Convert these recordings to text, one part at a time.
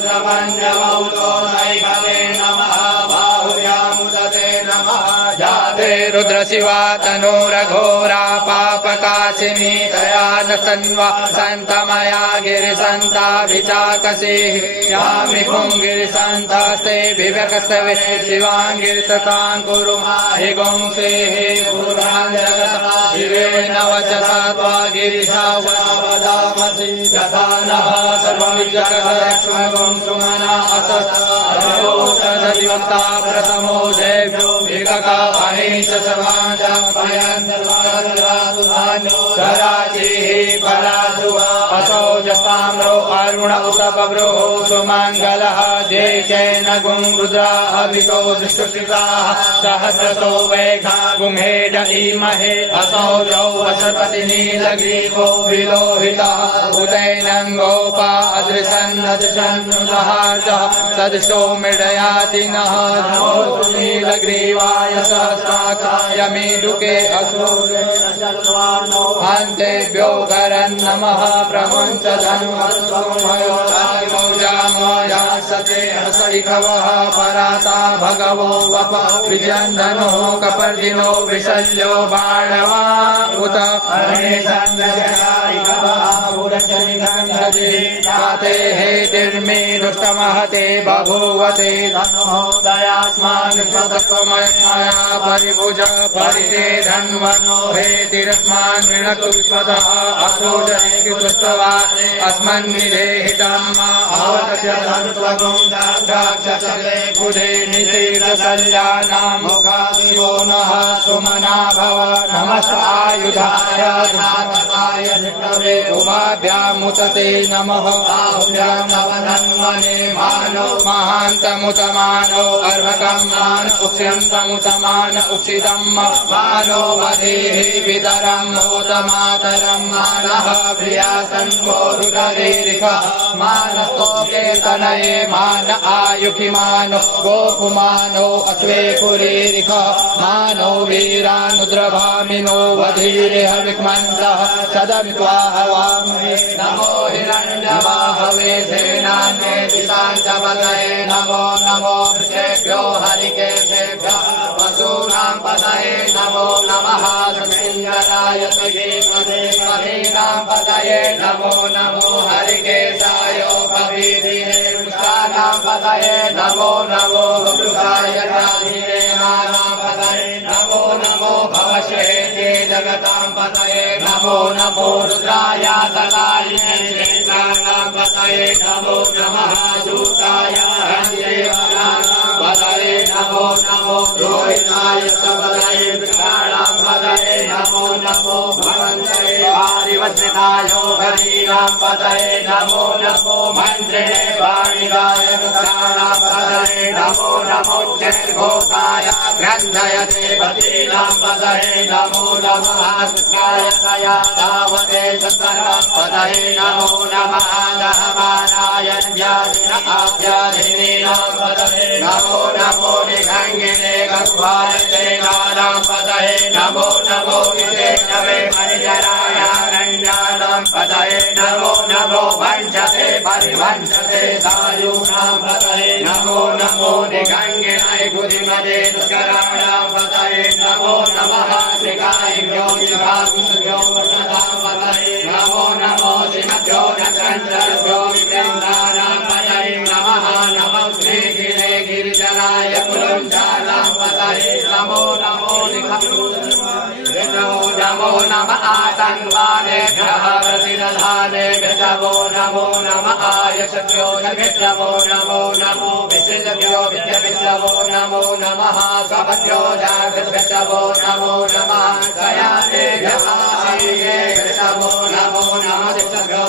रुद्रपञ्चमौतो नैकवे नमः बाहुव्यामुदते नमः जाते रुद्रशिवा तनूरघोरा पापकाशिनी दया न सन्वा सन्तमया गिरिसन्ताभिचाकसीः यामि पुङ्गिरिसन्तास्ते विवकस्तवे शिवाङ्गिरिततां कुरु माहि गुंसेः गुरुरान् जगता शिवेन वचसा त्वा गिरिशा वदामसि यथा नः सर्वं जगदक्ष्मगुं सुमना असददिवक्ता प्रथमो देव्यो विकका अहिंस समाजराजिः परासुवा असौ जस्ताम्रो अरुण उपब्रो सुमङ्गलः देशेन गुं रुद्राः विको दृष्टुषिताः सहस्रसो वेघा गुंहेड ईमहे असौ जौ वसपति नीलग्रीवो विलोहितः उदैनं गोपा अदृशन्नदृशन्नुदहार्दः सदृशो मृडयाति नः नीलग्रीवाय सहस्राक्षाय मीडुके असुरे अन्तेभ्यो करन् नमः प्रमुञ्च धनुमोजामोयासते हसैखवः पराता भगवो वप विजन्दनो कपर्दिनो विशल्यो बाणवा उत ते हेतिर्मे दुष्टमहते बभूवते धनुः दयास्मान् स्वतत्वमया परिभुज परिते धन्वनो हेतिरस्मान् मृणतु विश्वतः असोजनिकृतवा अस्मन्निदेहितम् आवतस्य धनुत्वगुं दाक्षाक्षले बुधे निषेधशल्यानां मुखादिवो नः सुमना भव नमस् आयुधाय धातकाय धिष्णवे उमाभ्यामुतते नमः बाहुभ्यां नवधन्वने मानो महान्तमुतमानो अर्भकं मान उक्ष्यन्तमुतमान उक्षितं मानो वधेः वितरं मोदमातरं मानः प्रियासन्मोरुदरेरिख मानस्तोके तनये मान आयुखिमानो गोपुमानो अश्वेकुरेरिख मानो वीरानुद्रभामिनो वधीरिह विक्मन्तः सदमित्वा हवामहे नमो हिरण्यवाहवे सेनान्ये दिशाञ्चपतये नमो नमो वृषेभ्यो हरिकेशेभ्यः वसूनां पतये नमो नमः सुमिञ्जराय सुधीमते महीनां पतये नमो नमो हरिकेशाय भवीधिरे वृषाणां पतये नमो नमो वृषाय राधिरेणानां पतये नमो नमो भवश्वेते जगतां पतये नमो नमो रुद्राय दलायिने चेन्द्राणां पतये नमो नमः सूताय हरिदेवानां पतये नमो नमो रोहिताय पतये वृषाणां पतये नमो नमो भवन्ते आदिवस्निताय भरीणां पतये नमो नमो मन्त्रिणे वाणिगाय वृषाणां पतये नमो नमो चेर्घोषाय ग्रन्थयते पतीनां पतये नमो नमः कृष्णाय तया धावते सतरां पतये नमो नमः दहमानाय ज्ञातिन आद्याधिनीनां पतये नमो नमो निघङ्गिने गह्वाय तेनानां पतये नमो नमो विशेषवे परिजराय रण्यानां पतये नमो नमो वंशते परिवंशते सायूनां पतये नमो नमो निघङ्गिने गुदिमदे दुष्कराणां पतये नमो नमः श्रीकायिभ्यो विभागुभ्यो वसतां पतये नमो नमो श्रीमभ्यो नक्षत्रभ्यो विद्यन्तानां पतये नमः नमः श्रीगिरे गिरिजनाय कुरुञ्जानां पतये नमो नमो नमो नमः आतन्वानेभ्यः प्रतिदधानेभ्यो नमो नमः आयशभ्यो नमित्रवो नमो नमो विश्रितभ्यो विद्यमित्रवो नमो नमः स्वभ्यो जागृतभ्यो नमो नमः गयातेभ्यः श्रीयेभ्यो नमो नमः दिष्टभ्यो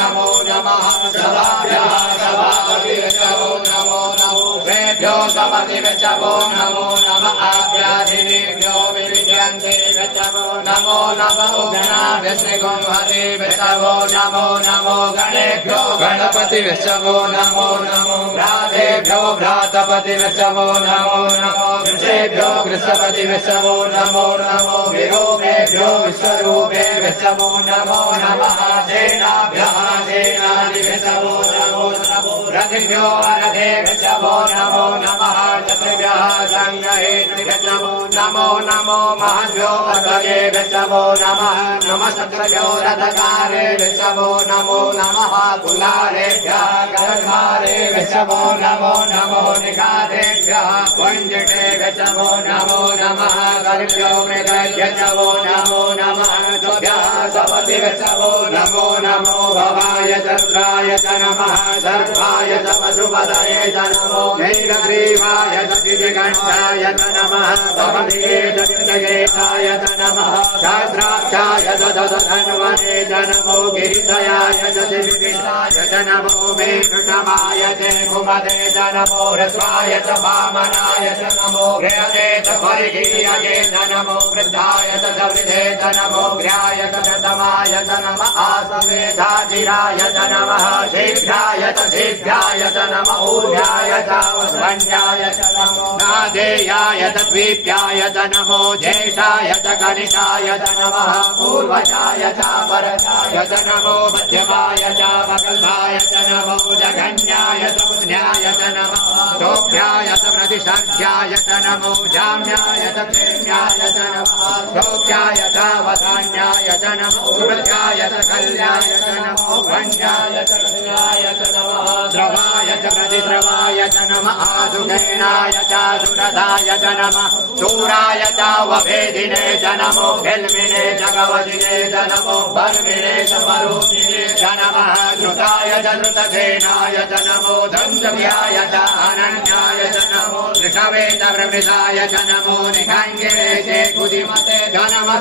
नमो नमः सभाभ्यः सभापतिभ्यो नमो नमो वेभ्यो सपतिभ्यो नमो नमः आभ्याधिनेभ्यो विविद्यन्तेभ्यो नमो नमः उग्रणाभ्यश्रिगुं हरिभ्यो नमो नमो गणेभ्यो गणपतिभ्यो नमो नमो भ्रातेभ्यो भ्रातपतिभ्यो नमो नमो वृषेभ्यो वृषपतिभ्यो नमो नमो विरूपेभ्यो विश्वरूपेभ्यो नमो नमः सेनाभ्यः सेनाधिभ्यो नमो रथिभ्यो रथे गच्छवो नमो नमः चतुर्भ्यः सङ्गहेतृभ्यो नमो नमो महद्भ्यो अधये गच्छवो नमः नमः शत्रुभ्यो रथकारे गच्छवो नमो नमः कुलालेभ्यः गर्भारे गच्छवो नमो नमो निगारेभ्यः वञ्जटे गच्छवो नमो नमः गर्भ्यो मृगभ्यो नमो नमः तुभ्यः सपति गच्छवो नमो नमो भवाय चन्द्राय च नमः सर्वाय च पशुपतये च नमो नीलग्रीवाय च गिरिकण्ठाय च नमः भवतिये च विजयेशाय च नमः शास्त्राक्षाय च धन्वने च नमो गिरिशयाय च दिविशाय च नमो मेघृतमाय च कुमदे च नमो ह्रस्वाय च वामनाय च नमो गृहदे च परिगीयये च नमो वृद्धाय च सवृधे च नमो गृहाय च शतमाय च नमः आसवे धाजिराय च नमः शीघ्राय च शीघ्राय च नमः ऊर्ध्याय च वस्वन्याय च नमो नादेयाय च द्वीप्याय च नमो ज्येष्ठाय च कनिष्ठाय च नमः पूर्वजाय च परजाय च नमो मध्यमाय च वकल्धाय च नमो जघन्याय च पुण्याय च नमः सोभ्याय च प्रतिसर्ध्याय च नमो जाम्याय च प्रेम्याय च नमः सोभ्याय च वधान्याय च नमो वृद्धाय च कल्याय च नमो वन्याय च कल्याय च नमः द्रवाय च प्रतिद्रवाय च नमः आसुगेणाय च सुरथाय च नमः शूराय च वभेदिने च नमो फिल्मिने च गवदिने च नमो बर्मिने च मरुदिने च नमः धृताय च धृतसेनाय च नमो दन्तव्याय च अनन्याय च नमो ऋषवे च प्रवृताय च नमो निखङ्गिने च कुदिमते च नमः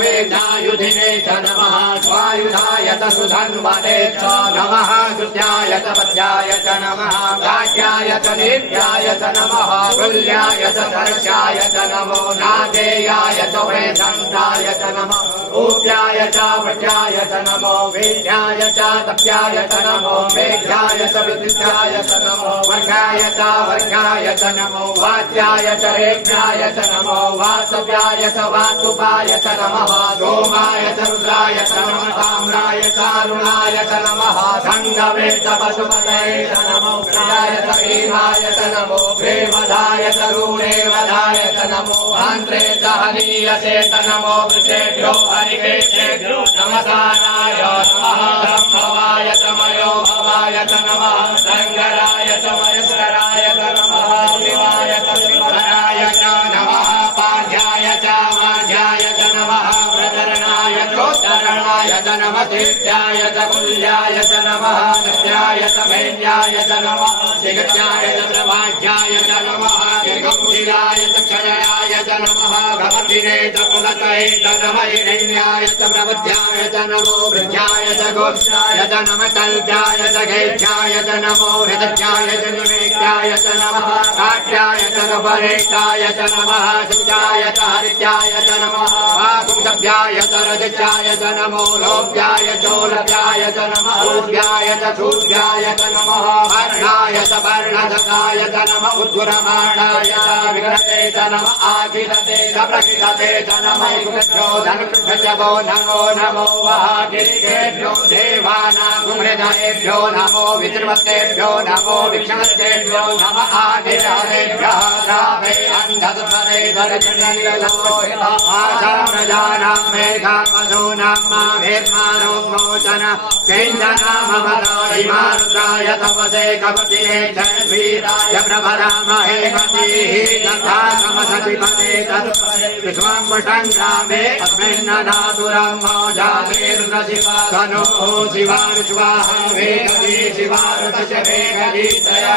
वीक्षेखवेदायुधिने च नमः स्वायुधाय च सुधन्वने च नमः कृत्याय च पद्याय च नमः गाढ्याय च नित्याय च नमः तुल्याय च धर्षाय च नमो नादेयाय च वैदन्ताय च नमः ऊप्याय च वृक्षाय च नमो वेद्याय च तप्याय च नमो मेघ्याय च विद्युताय च नमो वर्गाय च वर्गाय च नमो वाद्याय च रेख्याय च नमो वासव्याय च वासुपाय च नमः सोमाय च रुद्राय च नमः ताम्राय च अरुणाय च नमः सङ्गवे च पशुपतये च नमो ग्राय च भीमाय च नमो प्रेमदाय च रूढेवदाय च नमो आन्ध्रे च हनीयसे च नमो वृषेभ्यो हरिकेशेभ्यो नमसानाय नमः सम्भवाय च मयो भवाय च नमः शङ्कराय च महेश्वराय च नमः शिवाय च शिवराय च नमः पार्ध्याय च मार्ध्याय च नमः प्रचरणाय चोत्तरणाय च नमः तीर्थ्याय च कुल्याय च नमः सत्याय च भैर्याय च नमः शिखत्याय च प्रभाज्याय च नमः दीर्घमुदिराय च क्षयाय च नमः भवतिने च कुलतये च नमः हिरण्याय च प्रबुद्ध्याय च नमो वृद्ध्याय च गोष्ठाय च नमः कल्प्याय च घेध्याय च नमो हृदयाय च निवेद्याय च नमः काट्याय च नवरेशाय च नमः शुद्धाय च हरित्याय च नमः वाकुंसभ्याय च रजस्याय च नमो लोभ्याय चोलभ्याय च नमः ऊर्ध्याय च शूद्भ्याय च नमः वर्णाय च वर्णधताय च नमः उद्गुरमाणाय च विघ्नते च नमः आखिलते च प्रकिलते च नमः युगभ्यो धनुर्भ्यो नमो नमो वः गिरिकेभ्यो देवानां हृदयेभ्यो नमो विद्रुमतेभ्यो नमो विक्षमतेभ्यो नमः आदिरहेभ्यः रामे अन्धस्वरे दर्शनीयलोहितासाम्रजानां मेघामधूनां माभिर्मानोन्मोचन केन्द्रनामवराहिमारुद्राय तपसे कपतिने जयवीराय प्रभरामहे मतीः तथा समसतिपदे तत्पदे विश्वाम्बटङ्गामे अस्मिन्नदातुरं मौजाते रुद्रशिवा धनुः शिवारुष्वाहा वेगदी शिवारुष वेगदीतया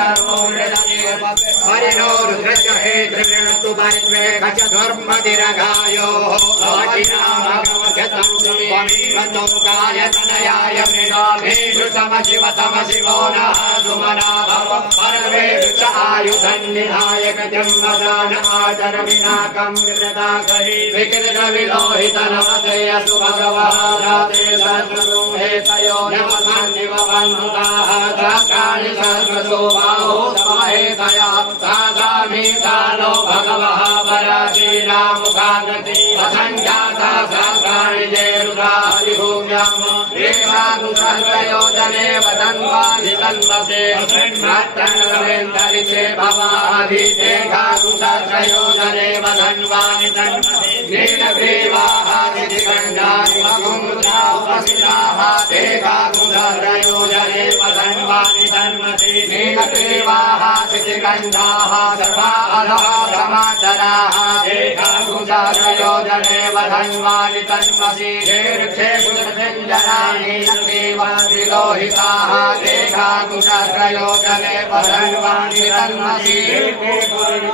हरिणो रुद्रश्च हे त्रिवृणस्तु परित्वे कच धर्मदिरगायोः अवटिनामगमगतं त्वमेवतोकाय तनयाय मृणाभेषु समशिव समशिवो नः सुमना भव परमेषु च आयुधन्निधाय गतिं वदान आचर विनाकं विकृताकरी विकृतविलोहितनमते असु भगवः राते सर्वतो हेतयो नमसान्निव बन्धुताः चाक्राणि सर्वतो बाहो समहेतया सासामि सानो भगवः पराचीनामुखागति असङ्ख्याता सहस्राणि जेरुरादिभूम्याम् एवानु सहस्रयोजने वदन्वादितले तन्मसे मात्रवेन्दरिचे भवाधिते गागुसत्रयोजने वधन्वानि तन्मसे नीलग्रीवाः सिद्धिगण्डानि मकुमुद्रा उपसिताः ते गागुसत्रयोजने वधन्वानि तन्मसे नीलग्रीवाः सिद्धिगण्डाः सर्वा अधः समाचराः ते गागुसत्रयोजने वधन्वानि तन्मसि शीर्षे कुलसञ्जनानि नीलग्रीवाद्रिलोहिताः ते गागुसत्रयोजने वधन्वानि तन्मसि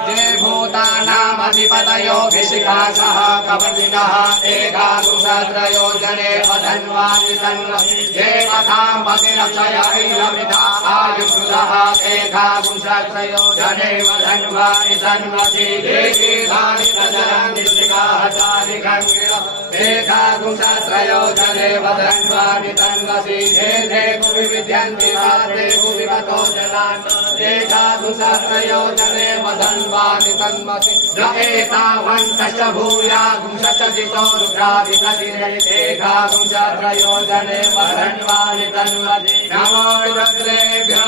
जे भूतानामधिपतयो भिषिकासः कवर्णिनः ते गागुसत्रयोजने वधन्वानि तन्मसि जे पथामतिरक्षयैरमिधा आयुषुदः ते गागुसत्रयोजने वधन्वानि तन्मसि जे गीतानि प्रचरन्ति ऋषिकाचारि खङ्गिर ते गागुसत्रयोजने वधन्वानि तन्मसि जे ते भुवि विद्यन्ति ते भुविमतो जलान् ते गागुसत्रयोजने वधन्वानि तन्मसि ज एतावन्तश्च भूया गुंसश्च जितो रुद्राभितदिने ते गागुसत्रयोजने वधन्वानि तन्मसि नमो रुद्रेभ्यो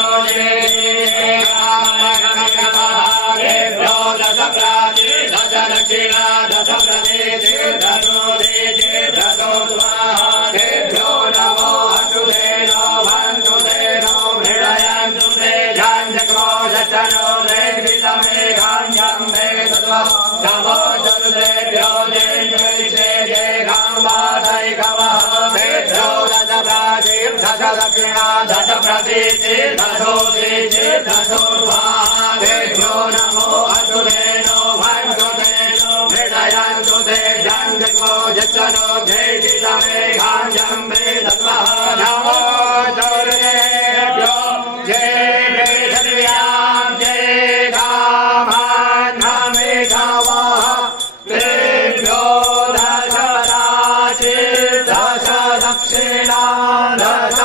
देवेभ्यो दश प्राची दश दक्षिणा दश प्रदेशे दशो देशे दशो स्वाहाभ्यो नमो हसुदेनो भन्तु देनो मृडयन्तु ते झाञ्जक्रोशचनो देवितमेघाञ्जं वेदत्वा नमो चतुर्भ्यो देवेभ्यो देगाम्बादैकवः भेभ्यो दश प्राचीर्दश दक्षिणा दश प्रदेशे दशो देशे दशो स्वाहाभ्यो नमो हसुदेनो भन्तु देनो मृडयन्तु ते झाञ्जक्रोशचनो देवितमेघाञ्जं वेदत्वा नमो चतुर्भ्यो दश